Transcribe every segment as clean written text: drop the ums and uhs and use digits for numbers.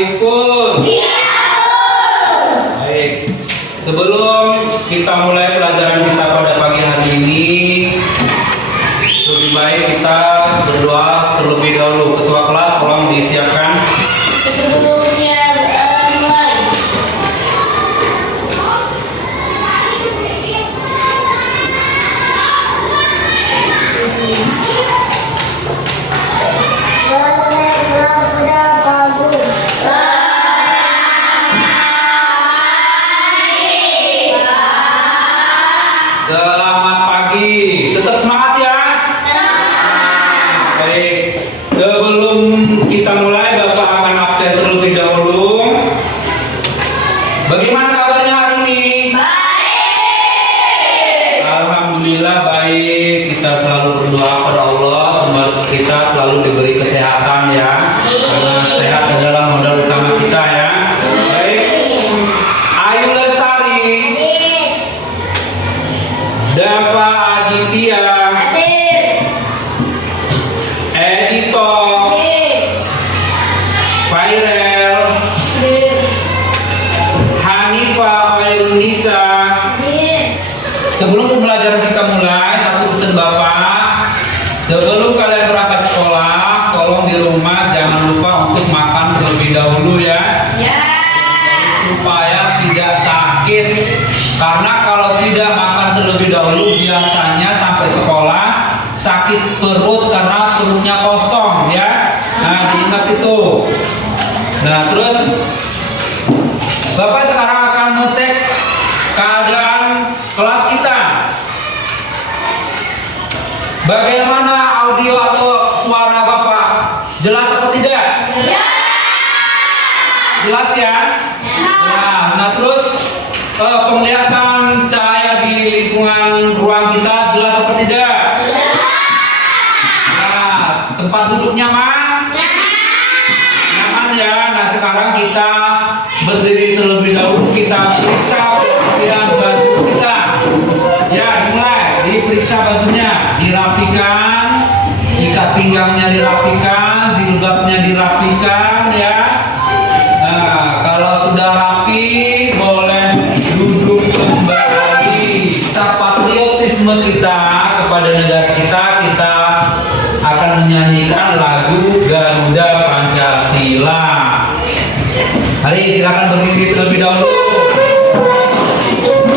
Alifun. Baik. Sebelum kita mulai pelajaran kita pada pagi hari ini, lebih baik kita berdoa terlebih dahulu. Ketua kelas tolong disiapkan. Selamat pagi. Tetap semangat ya. Baik. Sebelum kita mulai, Bapak akan absen terlebih dahulu. Bagaimana kabarnya hari ini? Baik. Alhamdulillah baik. Kita selalu berdoa kepada Allah semoga kita selalu diberi kesehatan ya. Karena sehat adalah modal utama kita ya. Baik. Ayu Lestari. Dava Aditya. Edito. Fairel. Hanifa Fairunisa. Sebelum pembelajaran kita mulai, satu pesan Bapak. Sebelum kalian berangkat sekolah, tolong di rumah jangan lupa untuk makan terlebih dahulu ya. Supaya tidak sakit. Karena kalau tidak makan terlebih dahulu, biasanya sampai sekolah sakit perut karena perutnya kosong ya. Nah, diingat itu. Nah, terus Bapak sekarang akan ngecek keadaan kelas kita. Bagaimana audio atau suara Bapak? Jelas atau tidak? Jelas ya? Nah, terus penglihatan cahaya di lingkungan ruang kita jelas atau tidak? Nah, tempat duduk nyaman? Nyaman ya. Nah, sekarang kita berdiri terlebih dahulu, kita periksa pakaian baju kita. Ya, dimulai. Diperiksa bajunya, dirapikan, ikat pinggangnya dirapikan, jilbabnya dirapikan ya. Nah, kalau sudah rapi, boleh duduk kembali. Kita patriotisme kita kepada negara kita akan menyanyikan lagu Garuda Pancasila. Mari silakan berdiri terlebih dahulu.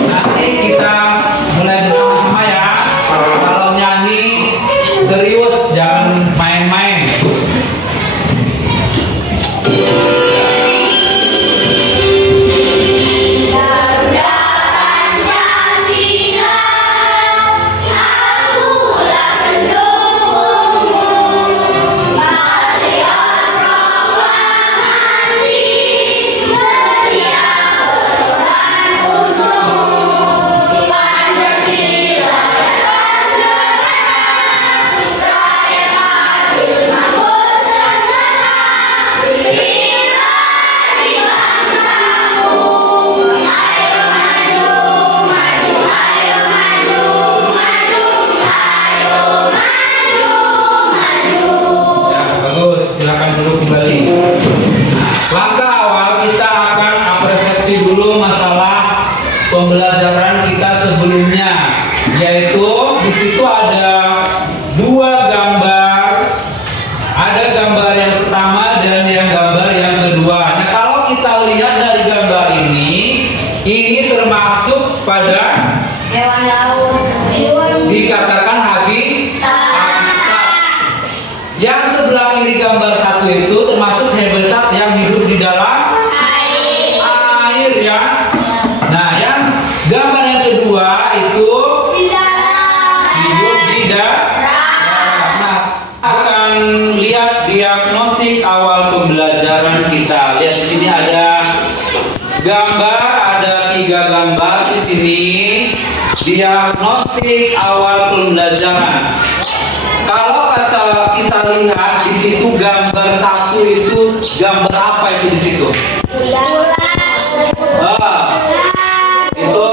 Nanti kita mulai bersama-sama ya. Kalau nyanyi serius, jangan main-main. Pembelajaran kita sebelumnya, yaitu di situ ada dua gambar, ada gambar yang pertama dan yang gambar yang kedua. Nah, kalau kita lihat dari gambar ini termasuk pada hewan laut, dikatakan habitat. Yang sebelah kiri gambar satu itu termasuk habitat yang hidup di dalam air ya. Nah, yang gambar yang kedua itu hidup di darat. Nah, akan lihat diagnostik awal pembelajaran kita. Lihat di sini ada gambar, ada 3 gambar di sini. Diagnostik awal pembelajaran. Kalau kata kita lihat di situ gambar satu itu gambar apa itu di situ? Itu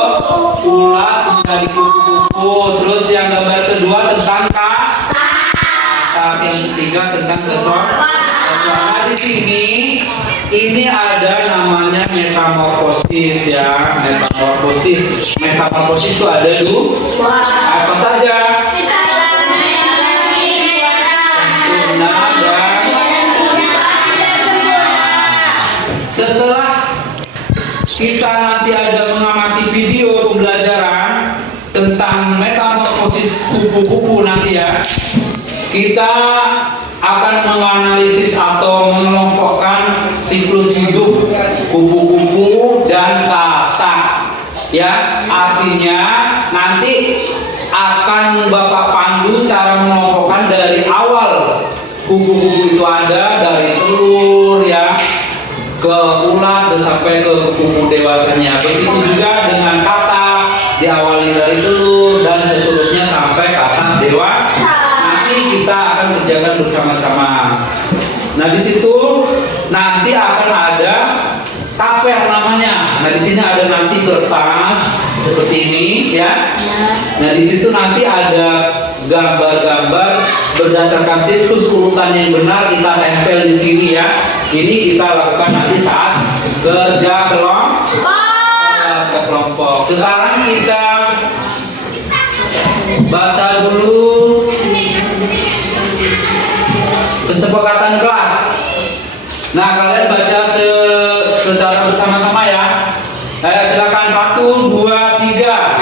ulat menjadi kupu-kupu. Terus yang gambar kedua tentang yang ketiga tentang kecoa. Nah, di sini ini ada namanya metamorfosis ya. Metamorfosis itu ada dua. Apa saja? Setelah kita nanti ada mengamati video pembelajaran tentang metamorfosis kupu-kupu nanti ya, kita akan menganalisis atau mengelompokkan siklus hidup kupu-kupu dan katak ya. Artinya nanti akan Bapak pandu cara mengelompokkan dari awal kupu-kupu itu ada, dari telur ya ke ulat dan sampai ke kupu dewasanya. Begitu juga dengan katak, diawali dari telur dan seterusnya sampai katak dewasa. Nanti kita akan kerjakan bersama-sama. Nah di situ nanti akan ada taper namanya. Nah di sini ada nanti kertas seperti ini ya. Nah di situ nanti ada gambar-gambar berdasarkan siklus urutan yang benar kita tempel di sini ya. Ini kita lakukan nanti saat kerja kelompok. Sekarang kita baca dulu kesepakatan kelas. Nah kalian baca secara bersama-sama ya. Silakan 1, 2, 3.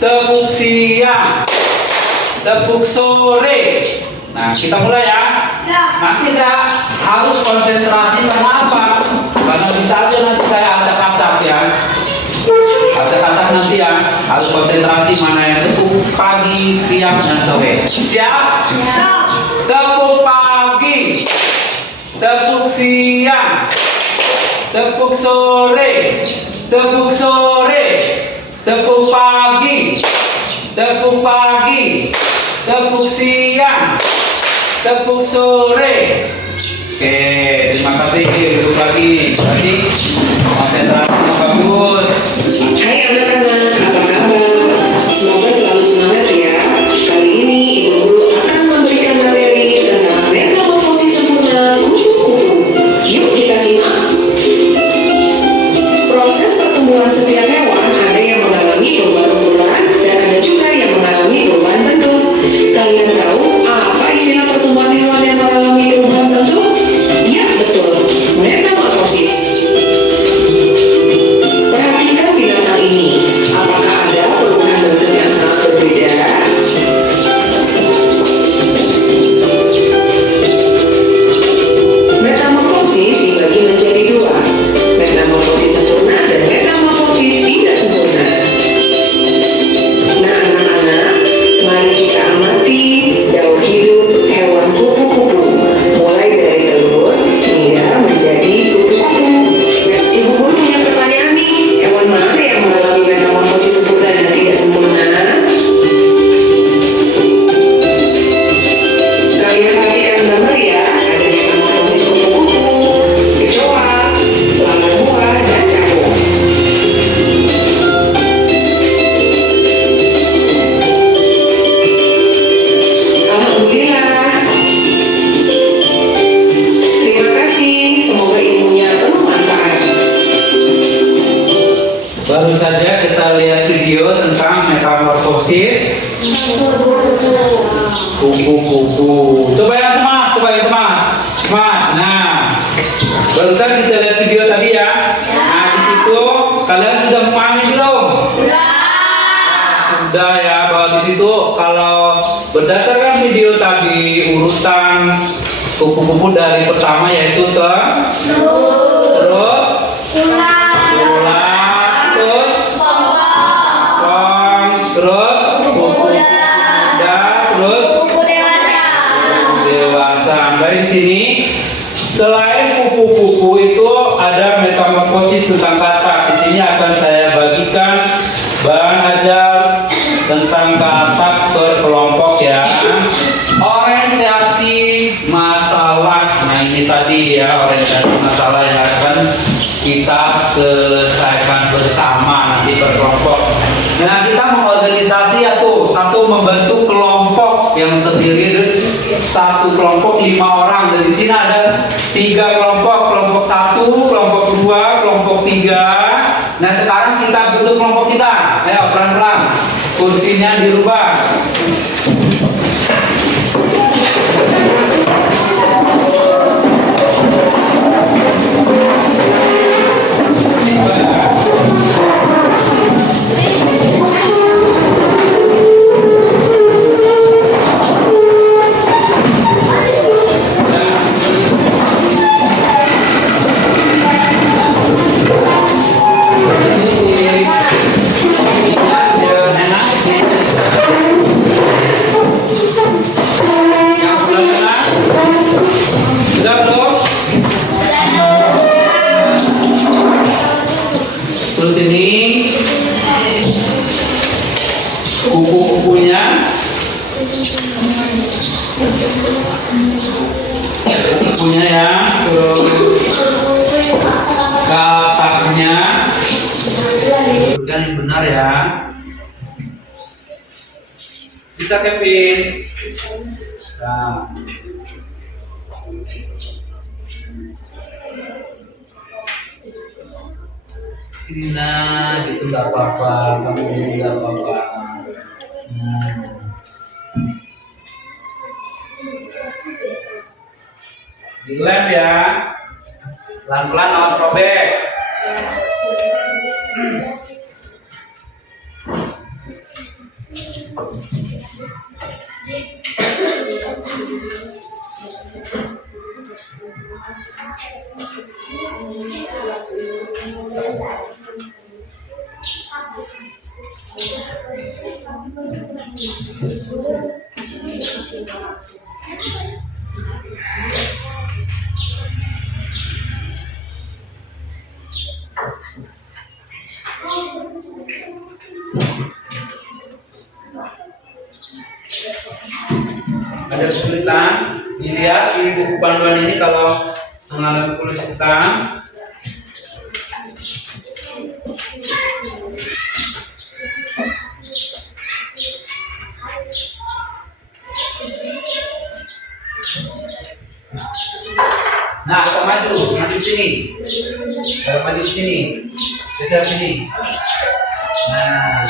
Tepuk siang, tepuk sore. Nah kita mulai ya. Nanti saya harus konsentrasi kenapa? Karena bisa aja nanti saya acak-acak ya. Acak-acak nanti ya. Harus konsentrasi mana yang tepuk pagi, siang, dan sore. Siap? Tepuk pagi, tepuk siang, tepuk sore, tepuk sore. Tepuk pagi, tepuk pagi, tepuk siang, tepuk sore. Oke, terima kasih. Duduk lagi. Berarti konsentrasinya bagus. Hai anak-anak, apa kabar? Semoga selalu semangat ya. Kali ini Ibu Guru akan memberikan materi tentang metamorfosis sempurna kupu-kupu. Yuk kita simak. Proses pertumbuhan setiap hewan ada yang mengalami perubahan ukuran dan ada juga yang mengalami perubahan bentuk. Kalian tahu apa istilah pertumbuhan hewan yang mengalami perubahan bentuk? Ya betul, metamorfosis. Perhatikan binatang ini. Apakah ada perubahan bentuk yang sangat berbeda? Metamorfosis dibagi menjadi dua. Metamorfosis sempurna dan metamorfosis tidak sempurna. Nah anak-anak, mari kita amati daur hidup hewan kupu-kupu, mulai dari telur hingga menjadi kupu-kupu. Ibu Guru punya pertanyaan nih, hewan mana yang mengalami metamorfosis sempurna dan tidak sempurna? Kalian perhatikan gambar ya, ada metamorfosis kupu-kupu, kecoa, lalat buah, dan cakung. Alhamdulillah. Terima kasih, semoga ilmunya penuh manfaat. Baru saja kita lihat video tentang metamorfosis kupu-kupu. Coba yang semangat, coba yang semangat. Semangat. Nah, barusan kita lihat video tadi ya. Nah, di situ kalian sudah memahami belum? Sudah ya, bahwa di situ kalau berdasarkan video tadi urutan kupu-kupu dari pertama yaitu terus ulat, kuis tentang katak. Di sini akan saya bagikan bahan ajar tentang katak per kelompok ya. Orientasi masalah. Nah ini tadi ya orientasi masalah yang akan kita selesaikan bersama nanti per kelompok. Nah kita mengorganisasi satu membentuk kelompok yang terdiri dari satu kelompok 5 orang. Dan di sini ada 3 kelompok, kelompok 1, kelompok 2, kelompok 3. Nah sekarang kita bentuk kelompok kita. Ayo pelan-pelan. Kursinya dirubah. Terus ini kuku-kukunya, ya, terus kataknya, yang benar ya. Bisa Kevin. Nah. Nah, gitu nggak apa-apa, kamu ini nggak apa-apa. Dilem ya, pelan-pelan awas robek. Ada kesulitan, dilihat di buku panduan ini kalau mengalami kesulitan. Nah, kita maju sini. Maju sini. Geser sini. Nah.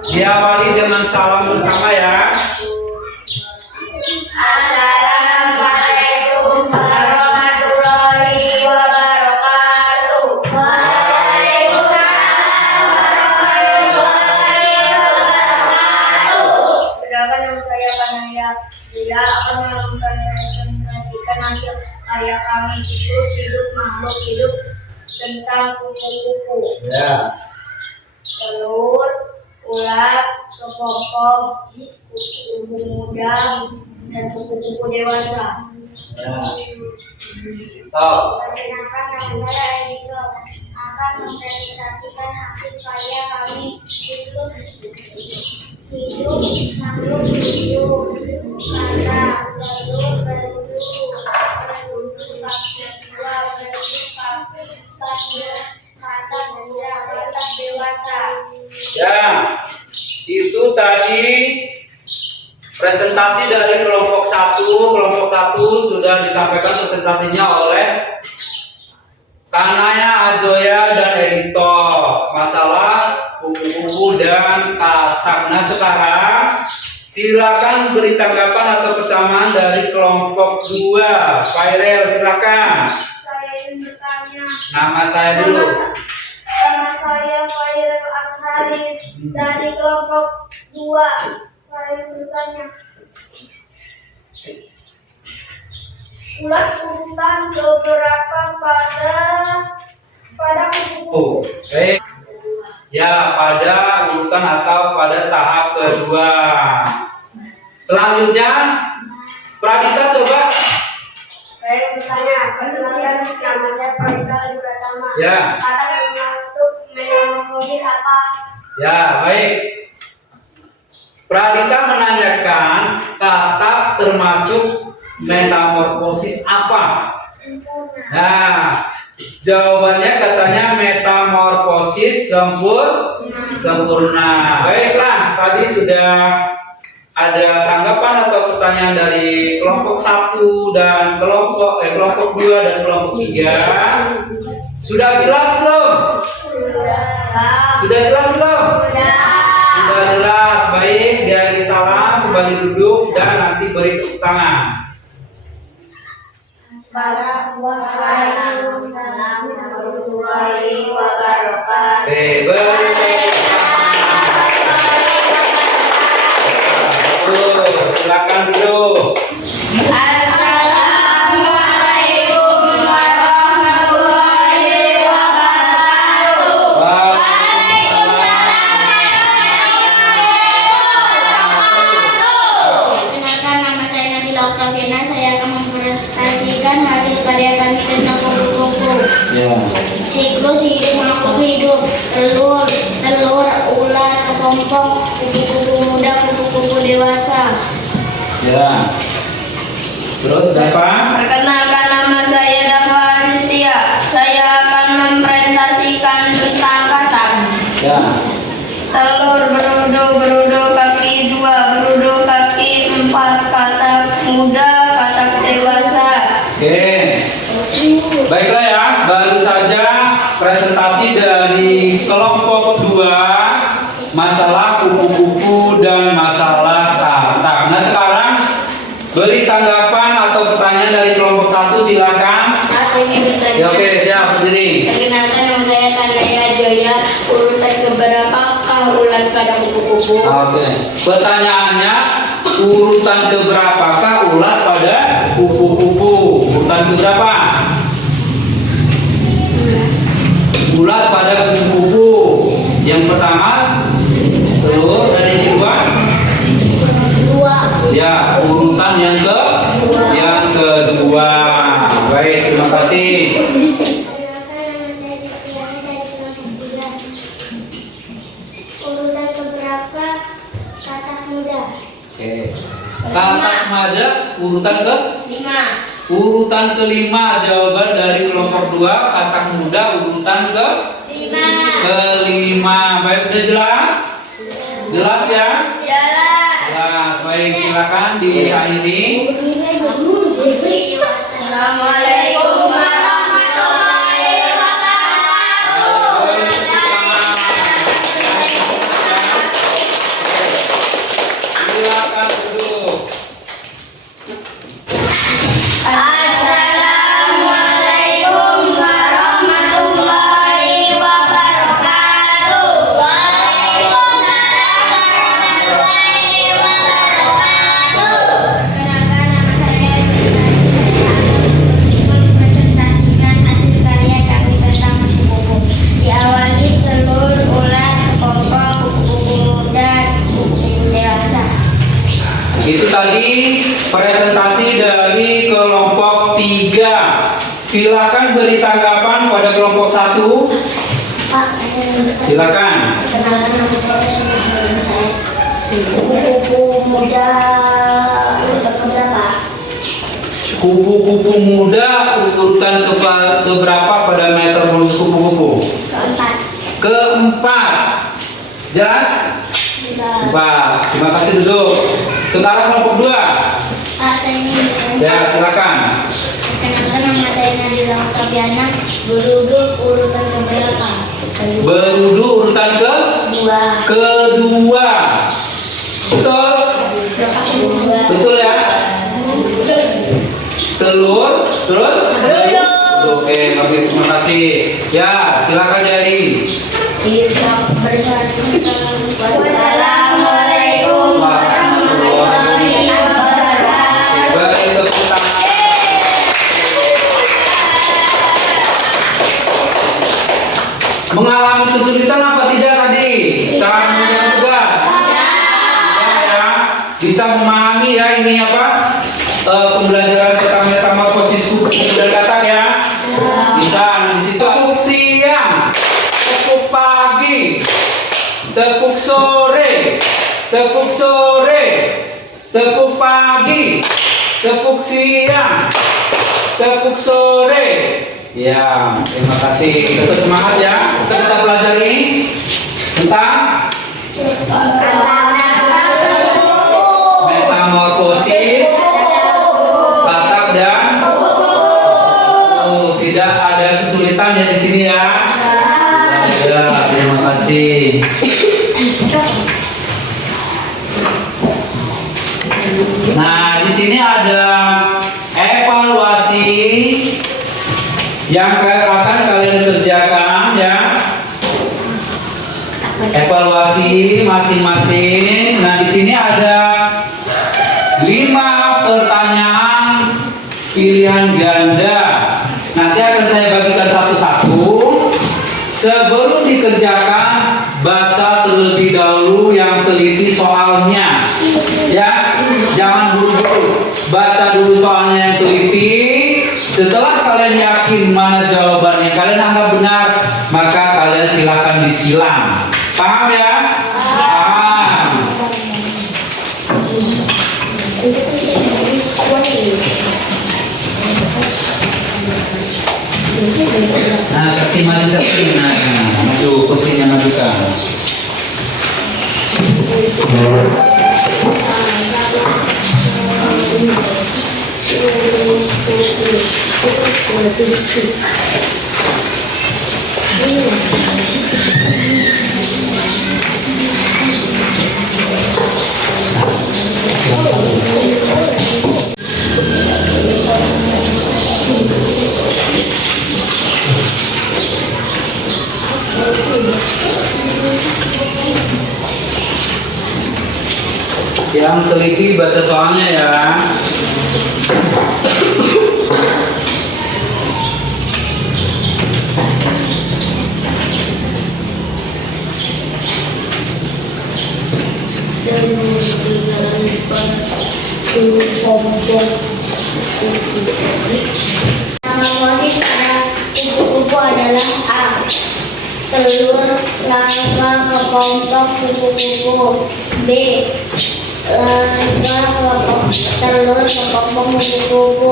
Diawali dengan salam bersama ya. Assalamualaikum warahmatullahi wabarakatuh. Waalaikumsalam warahmatullahi wabarakatuh. Perkenalkan, nama saya Panaya. Saya akan mempresentasikan hasil karya kami, siklus hidup makhluk hidup tentang kupu-kupu. Ya. Telur, ulat, kepompong, kupu-kupu muda, dan kupu-kupu dewasa. Perkenalkan, nama saya Edito akan mempresentasikan hasil karya kami, siklus hidup makhluk hidup kata telur, penduduk seksual, penduduk stasiun kata muda, kata dewasa. Ya, itu tadi presentasi dari kelompok 1. Kelompok 1 sudah disampaikan presentasinya oleh Kanaya, Ajoya, dan Edito. Masalah kupu-kupu dan katak. Nah sekarang silakan beri tanggapan atau kesamaan dari kelompok 2. Fairel silakan. Saya ingin bertanya. Nama saya dulu. Nama saya Fairel Akharis dari kelompok 2. Saya ingin bertanya. Ulat urutan beberapa pada kupu-kupu. Ya, pada urutan atau pada tahap kedua. Selanjutnya, Pradita coba. Saya bertanya, perkenalkan, nama saya Pradita Pratama. Ya. Kata termasuk metamorfosis apa? Ya, baik. Pradita menanyakan kata termasuk metamorfosis apa? Sempurna. Nah, jawabannya katanya metamorfosis sempurna. Baiklah, tadi sudah ada tanggapan atau pertanyaan dari kelompok 1 dan kelompok 2 dan kelompok 3. Sudah jelas belum? Sudah jelas belum? Sudah jelas. Baik, dari salam kembali duduk dan nanti beri tepuk tangan. Waalaikumsalam warahmatullahi wabarakatuh. Oke, beri tepuk tangan. Betul, silakan duduk. Assalamualaikum warahmatullahi wabarakatuh. Perkenalkan, nama saya Nabila Oktaviana. Saya akan mempresentasikan hasil karya kami tentang kupu-kupu. Ya. Siklus hidup makhluk hidup, telur, ular, kepompong, kupu-kupu muda, kupu-kupu dewasa. Ya. Terus Dava? Perkenalkan, nama saya Dava Aditya. Saya akan mempresentasikan tentang kata. Ya. Telur, berudu, kaki 2, berudu, kaki 4, katak muda, katak dewasa. Oke. Baiklah ya, baru saja presentasi dari kelompok 2 masalah kupu-kupu dan masalah katak. Nah, sekarang beri tanggapan atau pertanyaan dari kelompok 1, silakan. Saya ingin bertanya. Ya, oke, siap, berdiri. Perkenalkan, nama saya Tanaya Jaya. Urutan keberapakah ulat pada kupu-kupu? Oke. Pertanyaannya, urutan keberapakah ulat pada kupu-kupu? Urutan keberapa? Ulat pada kupu-kupu. Yang pertama, telur, dan yang kedua, Dua. ya, urutan yang kedua. Baik, terima kasih. Urutan keberapa katak muda? Oke. Katak mada urutan ke? 5. Urutan kelima, jawaban dari kelompok 2, katak muda urutan kelima. Baik, udah jelas? Jelas ya? Jelas. Baik, silakan diakhiri. Assalamualaikum warahmatullahi wabarakatuh. Silakan duduk. Assalamualaikum warahmatullahi wabarakatuh. Waalaikumsalam warahmatullahi wabarakatuh. Perkenalkan, nama saya mempresentasikan hasil karya kami tentang kupu-kupu. Diawali telur, ulat, kepompong, kupu-kupu muda, kupu-kupu dewasa. Itu tadi presentasi dari kelompok 3. Silakan beri tanggapan pada kelompok 1. Pak, saya Silakan. perkenalkan, nama saya Sunan saya. Kupu-kupu muda urutan keberapa? Kupu-kupu muda urutan keberapa pada metamorfosis kupu-kupu? Keempat. Jelas? Empat. Terima kasih duduk. Sekarang kelompok 2. Pak, saya ingin Ya, silakan. perkenalkan, nama saya Nabila Oktaviana. Berudu urutan keberapa? Berudu urutan kedua. Betul? Betul ya? Telur, terus? Oke, terima kasih. Ya, silakan Jari. Wassalamualaikum warahmatullahi wabarakatuh. Beri tepuk tangan. Mengalami kesulitan apa tidak tadi? Saat mengerjakan tugas? Tidak ya. Bisa memahami ya ini apa? Pembelajaran pertama posisi kupu dan katak ya. Bisa. Di situ fungsi tepuk sore, tepuk pagi, tepuk siang, tepuk sore. Ya, terima kasih. Tetap semangat ya. Kita pelajari tentang metamorfosis katak dan tidak ada kesulitan ya di sini ya. Ya, terima kasih. Nah, di sini ada evaluasi yang akan kalian kerjakan ya. Evaluasi masing-masing. Nah, di sini ada 5 pertanyaan pilihan ganda. Nanti akan saya bagikan satu-satu. Sebelum dikerjakan, baca terlebih dahulu yang teliti soalnya. Ya, jangan buru-buru. Baca dulu soalnya yang teliti. Setelah kalian yakin mana jawabannya, kalian anggap benar, maka kalian silakan disilang. Paham ya? Paham. Nah, Sakti maju Sakti. Nah, maju kursinya majukan. Yang teliti baca soalnya ya. Metamorfosis pada kupu-kupu adalah A. Telur larva kepompong kupu-kupu. B. Larva telur kepompong kupu-kupu.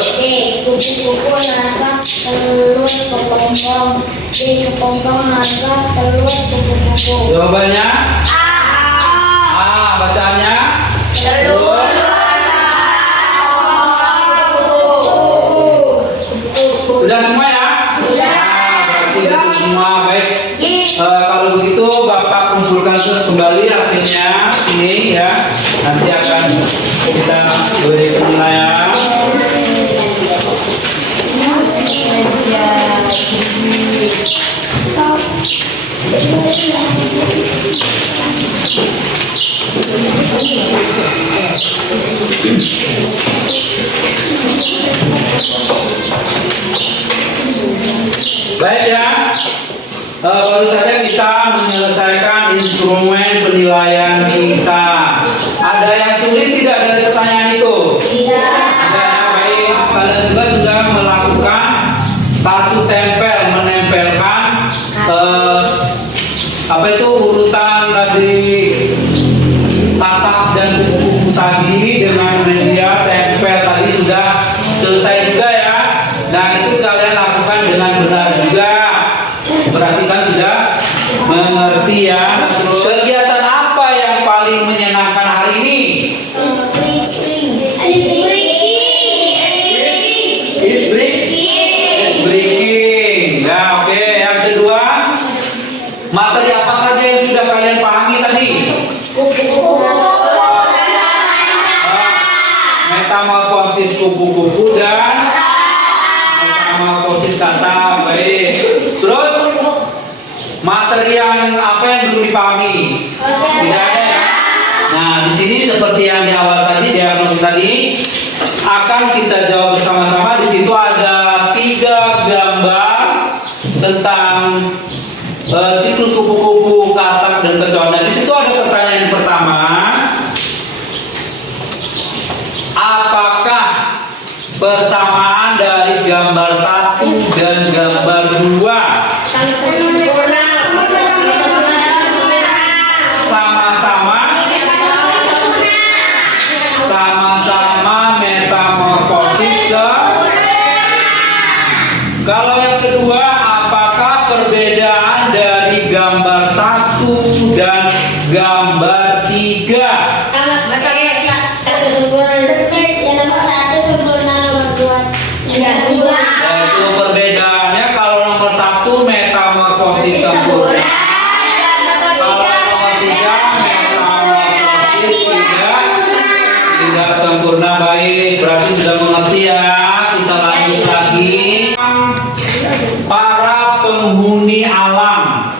C. Kupu-kupu larva telur kepompong. D. Kepompong larva telur kupu-kupu. Jawabannya A. A. Bacanya Telur sudah semua ya? Sudah. Berarti itu semua baik. Kalau begitu Bapak kumpulkan kembali hasilnya ini ya. Nanti akan kita beri penilaian. Baik ya, baru saja kita menyelesaikan instrumen penilaian kita. Ada yang sulit tidak dari pertanyaan itu? Tidak. Ada yang baik. Kalian juga sudah melakukan batu tempel, menempelkan apa itu urutan dari tatak dan buku tadi dengan media tempel tadi sudah selesai juga ya. Nah, itu kalian lakukan dengan benar juga. Berarti kan sudah mengerti ya. Kegiatan apa yang paling menyenangkan hari ini? Is breaking. Nah, oke. Yang kedua, materi apa saja yang sudah kalian pahami tadi? Metamorfosis kupu-kupu dan metamorfosis kata. Baik. Terus materi yang apa yang belum dipahami? Tidak ada ya? Nah, di sini seperti yang di awal tadi, dialog tadi akan kita jawab bersama-sama. Di situ ada 3 gambar tentang siklus kupu-kupu, katak dan kecoa. Nah, di situ ada pertanyaan pertama. Apakah persamaan dari gambar 1 dan gambar 2 sama-sama meiosis sempurna. Kalau nomor 3 meiosis tidak sempurna. Baik, berarti sudah mengerti ya. Kita lanjut lagi. Para penghuni alam,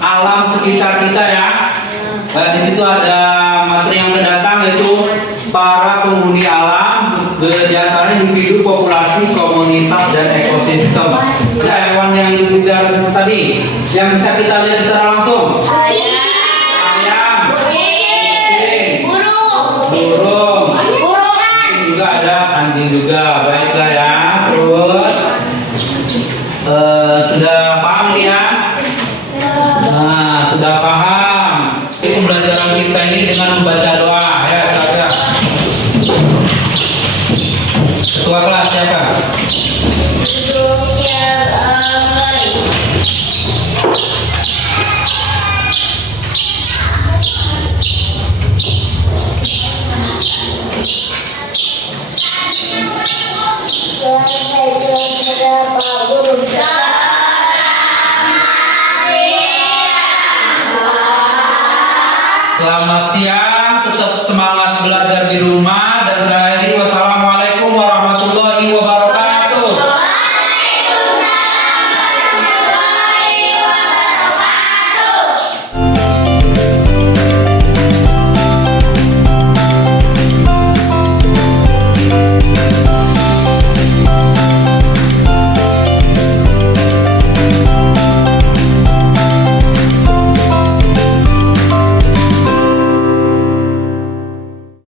alam sekitar kita ya. Di situ ada materi yang terdatang yaitu para penghuni alam, diantaranya individu, populasi, komunitas, dan ekosistem. Ada hewan yang hidup di darat tadi yang bisa kita lihat secara langsung. Ayam, kucing, burung, juga ada anjing juga. Baiklah ya. Terus sudah paham nih ya? Nah, sudah paham. Itu pembelajaran kita ini dengan membaca doa ya saja. Ketua kelas siapa? Selamat siang, tetap semangat belajar di rumah.